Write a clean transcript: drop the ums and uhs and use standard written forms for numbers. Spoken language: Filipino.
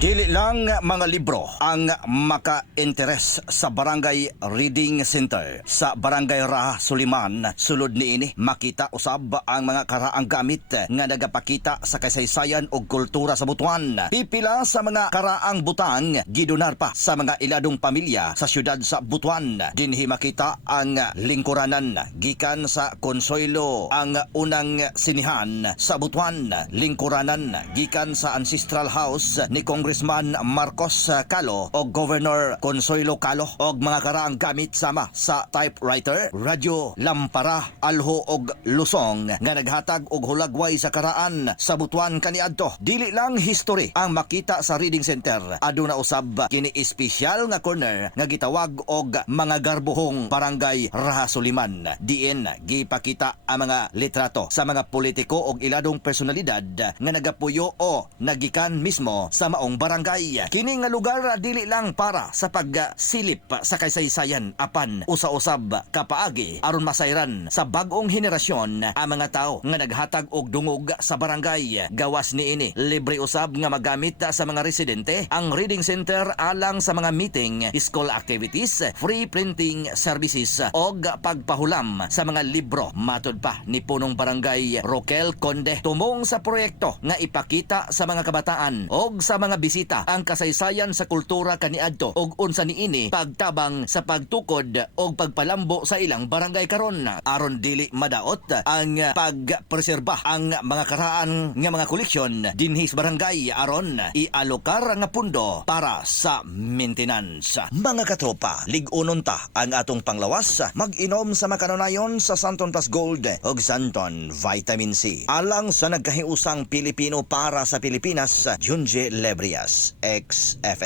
Dili lang mga libro ang maka-interes sa Barangay Reading Center sa Barangay Raha Suliman. Sulod niini makita usab ang mga karaang gamit nga nagapakita sa kasaysayan ug kultura sa Butuan. Pipila sa mga karaang butang gidonar pa sa mga iladong pamilya sa syudad sa Butuan. Dinhi makita ang lingkuranan gikan sa Consuelo, ang unang sinihan sa Butuan. Lingkuranan gikan sa Ancestral House ni Congressman Marcos Calo o Governor Consuelo Calo og mga karaang gamit sama sa typewriter, radyo, lampara, alho og lusong nga naghatag og hulagway sa karaan sa Butuan kaniadto. Dili lang history ang makita sa Reading Center, aduna usab kini espesyal nga corner nga gitawag og mga garbuhong Barangay Raha Suliman. Diin gipakita ang mga litrato sa mga politiko og iladong personalidad nga nagapuyo o nagikan mismo sa maong barangay. Kini nga lugar dili lang para sa pagsilip sa kasaysayan apan usa-usab kapaagi aron masayran sa bag-ong henerasyon ang mga tao nga naghatag og dungog sa barangay. Gawas niini libre usab nga magamit sa mga residente ang Reading Center alang sa mga meeting, school activities, free printing services og pagpahulam sa mga libro. Matud pa ni punong barangay Roquel Conde, tumong sa proyekto nga ipakita sa mga kabataan og sa mga bisita ang kasaysayan sa kultura kaniadto og unsa niini pagtabang sa pagtukod og pagpalambo sa ilang barangay karon aron dili madaot ang pagpreserba ang mga karaan nga mga koleksyon dinhi sa barangay aron ialokar nga pundo para sa maintenance. Mga katropa, lig-unon ta ang atong panglawas, mag-inom sa makanunayon sa Santon Plus Gold og Santon Vitamin C. Alang sa nagkahiusang Pilipino para sa Pilipinas, Junje Lebrias, ex-FM